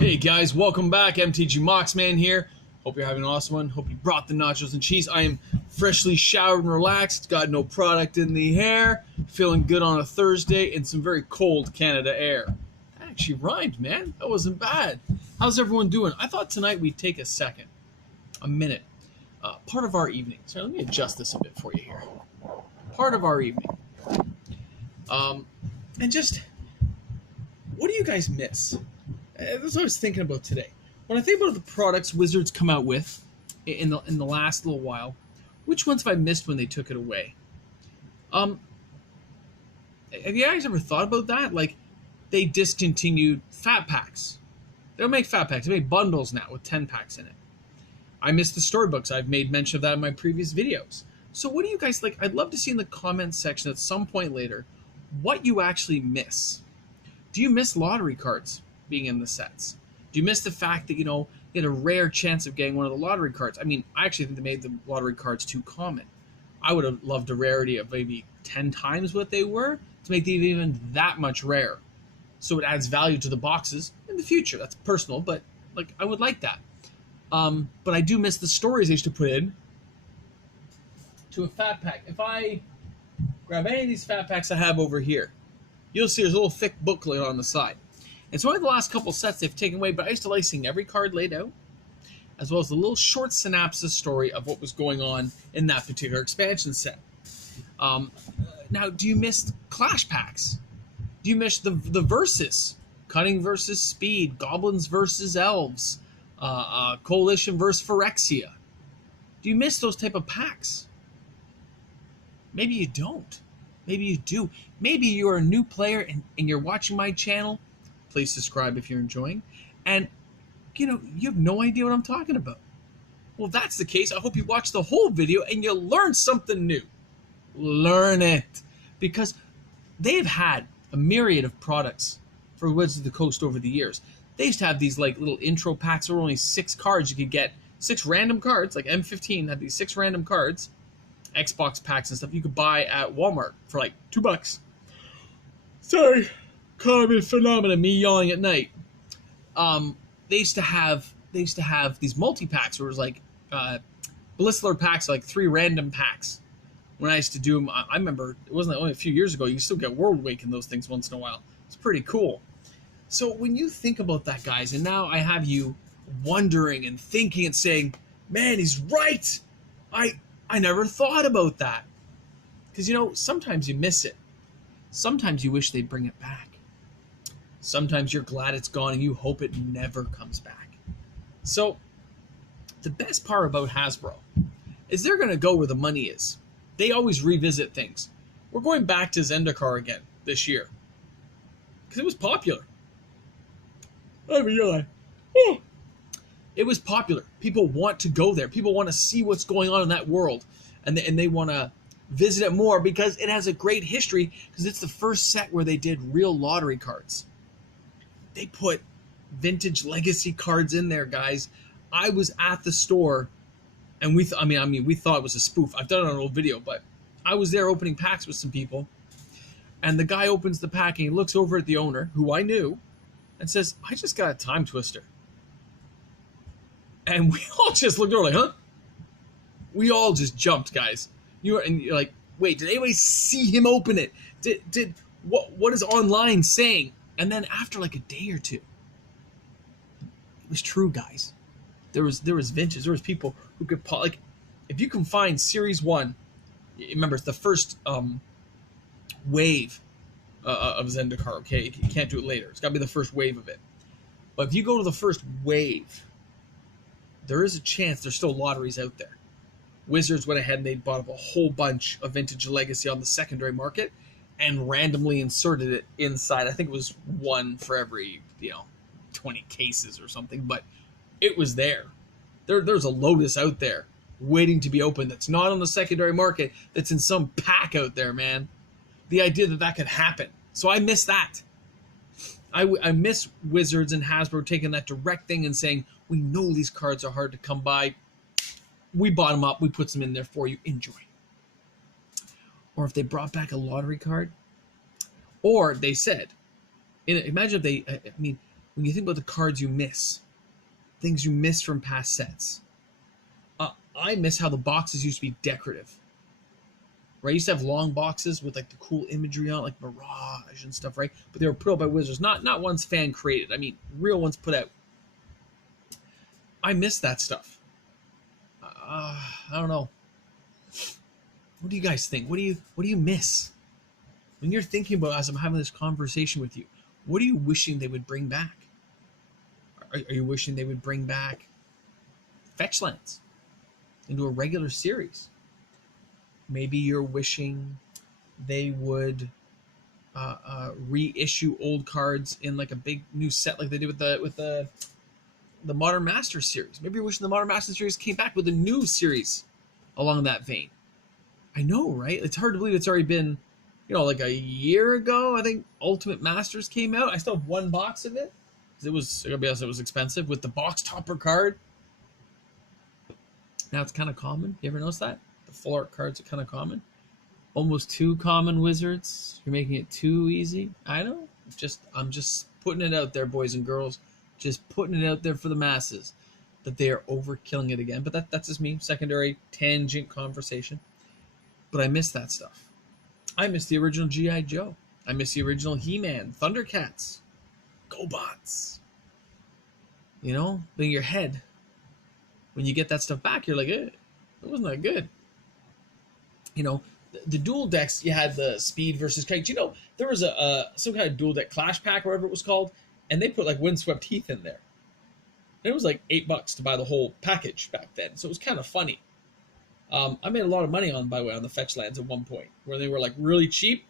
Hey guys, welcome back. MTG Moxman here. Hope you're having an awesome one. Hope you brought the nachos and cheese. I am freshly showered and relaxed. Got no product in the hair. Feeling good on a Thursday in some very cold Canada air. That actually rhymed, man. That wasn't bad. How's everyone doing? I thought tonight we'd take a minute. Part of our evening. So let me adjust this a bit for you here. Part of our evening. And just, what do you guys miss? That's what I was thinking about today. When I think about the products Wizards come out with in the last little while, which ones have I missed when they took it away? Have you guys ever thought about that? Like, they discontinued fat packs. They don't make fat packs. They make bundles now with 10 packs in it. I miss the storybooks. I've made mention of that in my previous videos. So what do you guys like? I'd love to see in the comments section at some point later what you actually miss. Do you miss lottery cards being in the sets? Do you miss the fact that, you had a rare chance of getting one of the lottery cards? I mean, I actually think they made the lottery cards too common. I would have loved a rarity of maybe 10 times what they were to make them even that much rare. So it adds value to the boxes in the future. That's personal, but like I would like that. But I do miss the stories they used to put in to a fat pack. If I grab any of these fat packs I have over here, you'll see there's a little thick booklet on the side. It's only the last couple sets they've taken away, but I used to like seeing every card laid out, as well as a little short synopsis story of what was going on in that particular expansion set. Now, do you miss Clash packs? Do you miss the Versus? Cunning versus Speed, Goblins versus Elves, Coalition versus Phyrexia. Do you miss those type of packs? Maybe you don't. Maybe you do. Maybe you're a new player and you're watching my channel. Please subscribe if you're enjoying. And, you have no idea what I'm talking about. Well, if that's the case, I hope you watch the whole video and you learn something new. Learn it. Because they've had a myriad of products for Wizards of the Coast over the years. They used to have these like little intro packs. There were only 6 cards. You could get 6 random cards, like M15 had these 6 random cards. Xbox packs and stuff you could buy at Walmart for like $2. Sorry. Common phenomenon, me yawning at night. They used to have these multi-packs where it was like Blissler packs, like 3 random packs. When I used to do them, I remember it wasn't only a few years ago, you still get World Wake in those things once in a while. It's pretty cool. So when you think about that, guys, and now I have you wondering and thinking and saying, man, he's right. I never thought about that. Because, sometimes you miss it. Sometimes you wish they'd bring it back. Sometimes you're glad it's gone and you hope it never comes back. So, the best part about Hasbro is they're going to go where the money is. They always revisit things. We're going back to Zendikar again this year. Because it was popular. It was popular. People want to go there. People want to see what's going on in that world. And they want to visit it more because it has a great history, because it's the first set where they did real lottery cards. They put vintage legacy cards in there, guys. I was at the store and we thought it was a spoof. I've done it on an old video, but I was there opening packs with some people, and the guy opens the pack and he looks over at the owner, who I knew, and says, I just got a time twister. And we all just looked over like, huh? We all just jumped, guys. You're like, wait, did anybody see him open it? Did what is online saying? And then after like a day or two, it was true, guys. There was vintage. There was people who could like, if you can find Series 1, remember it's the first wave of Zendikar. Okay, you can't do it later. It's got to be the first wave of it. But if you go to the first wave, there is a chance there's still lotteries out there. Wizards went ahead and they bought up a whole bunch of vintage legacy on the secondary market and randomly inserted it inside. I think it was 1 for every 20 cases or something, but it was there. There's a Lotus out there waiting to be opened that's not on the secondary market, that's in some pack out there, man. The idea that could happen. So I miss that. I miss Wizards and Hasbro taking that direct thing and saying, we know these cards are hard to come by. We bought them up. We put them in there for you. Enjoy. Or if they brought back a lottery card. Or they said, imagine if they, when you think about the cards you miss, things you miss from past sets. I miss how the boxes used to be decorative. Right? I used to have long boxes with like the cool imagery on it, like Mirage and stuff, right? But they were put out by Wizards, not ones fan created. I mean, real ones put out. I miss that stuff. I don't know. What do you guys think? What do you miss when you're thinking about, as I'm having this conversation with you? What are you wishing they would bring back? Are you wishing they would bring back Fetchlands into a regular series? Maybe you're wishing they would reissue old cards in like a big new set, like they did with the Modern Masters series. Maybe you're wishing the Modern Masters series came back with a new series along that vein. I know, right? It's hard to believe it's already been, like a year ago. I think Ultimate Masters came out. I still have one box of it because it was expensive with the box topper card. Now it's kind of common. You ever notice that? The full art cards are kind of common. Almost too common, Wizards. You're making it too easy. I know. I'm just putting it out there, boys and girls. Just putting it out there for the masses that they are overkilling it again. But that's just me. Secondary tangent conversation. But I miss that stuff. I miss the original G.I. Joe. I miss the original He-Man, Thundercats, GoBots. In your head, when you get that stuff back, you're like, it wasn't that good. The dual decks, you had the Speed versus Kite. There was some kind of dual deck Clash Pack, or whatever it was called, and they put like Windswept Heath in there. And it was like $8 to buy the whole package back then, so it was kind of funny. I made a lot of money on the Fetchlands at one point, where they were like really cheap.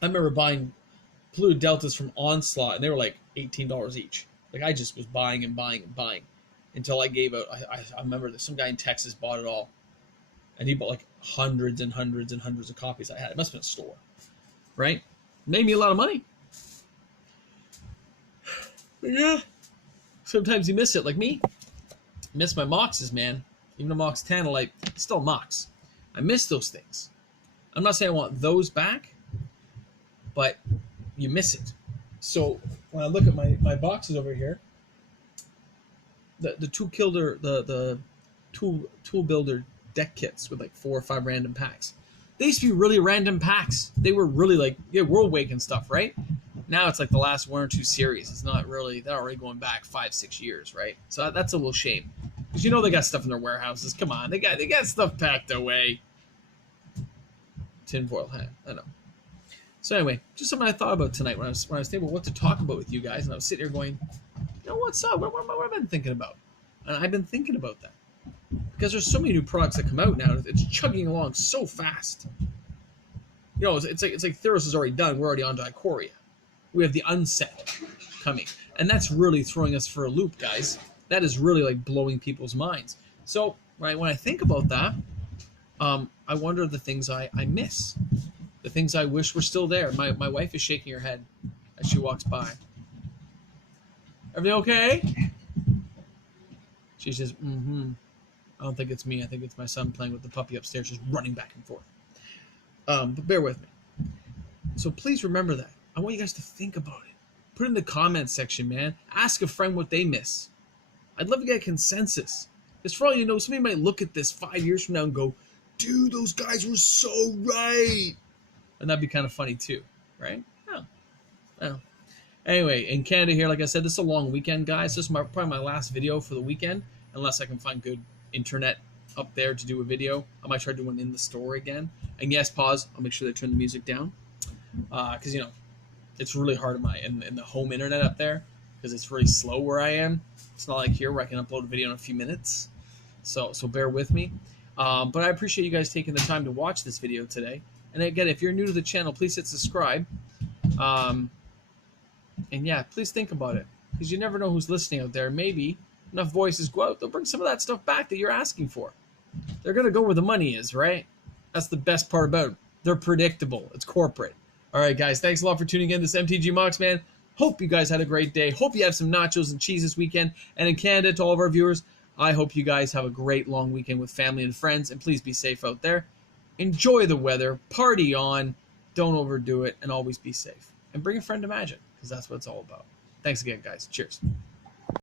I remember buying Blue Deltas from Onslaught, and they were like $18 each. Like I just was buying and buying and buying until I gave out. I remember that some guy in Texas bought it all, and he bought like hundreds and hundreds and hundreds of copies. I had it. Must have been a store, right? Made me a lot of money. But yeah, sometimes you miss it, like me. Miss my Moxes, man. Even a Mox Tantalite, still Mox. I miss those things. I'm not saying I want those back, but you miss it. So when I look at my boxes over here, the tool builder deck kits with like 4 or 5 random packs. They used to be really random packs. They were really like World Wake and stuff, right? Now it's like the last 1 or 2 series. It's not really, they're already going back 5-6 years, right? So that's a little shame. Because they got stuff in their warehouses. Come on, they got stuff packed away. Tinfoil hat, I know. So anyway, just something I thought about tonight when I was thinking about what to talk about with you guys, and I was sitting here going, what's up? What have I been thinking about? And I've been thinking about that because there's so many new products that come out now. It's chugging along so fast. It's like Theros is already done. We're already on to Ikoria. We have the Unset coming, and that's really throwing us for a loop, guys. That is really like blowing people's minds. So when I think about that, I wonder the things I miss, the things I wish were still there. My wife is shaking her head as she walks by. Everything okay? She says, I don't think it's me. I think it's my son playing with the puppy upstairs, just running back and forth. But bear with me. So please remember that. I want you guys to think about it. Put it in the comments section, man. Ask a friend what they miss. I'd love to get a consensus. Because for all you know, somebody might look at this 5 years from now and go, dude, those guys were so right. And that'd be kind of funny too, right? Oh. Anyway, in Canada here, like I said, this is a long weekend, guys. This is probably my last video for the weekend, unless I can find good internet up there to do a video. I might try to do one in the store again. And yes, pause. I'll make sure they turn the music down. Because, it's really hard in the home internet up there because it's really slow where I am. It's not like here where I can upload a video in a few minutes. So bear with me. But I appreciate you guys taking the time to watch this video today. And again, if you're new to the channel, please hit subscribe. And yeah, please think about it. Because you never know who's listening out there. Maybe enough voices go out, they'll bring some of that stuff back that you're asking for. They're going to go where the money is, right? That's the best part about it. They're predictable. It's corporate. All right, guys, thanks a lot for tuning in. This MTG Mox, man. Hope you guys had a great day. Hope you have some nachos and cheese this weekend. And in Canada, to all of our viewers, I hope you guys have a great long weekend with family and friends. And please be safe out there. Enjoy the weather. Party on. Don't overdo it. And always be safe. And bring a friend to Magic, because that's what it's all about. Thanks again, guys. Cheers.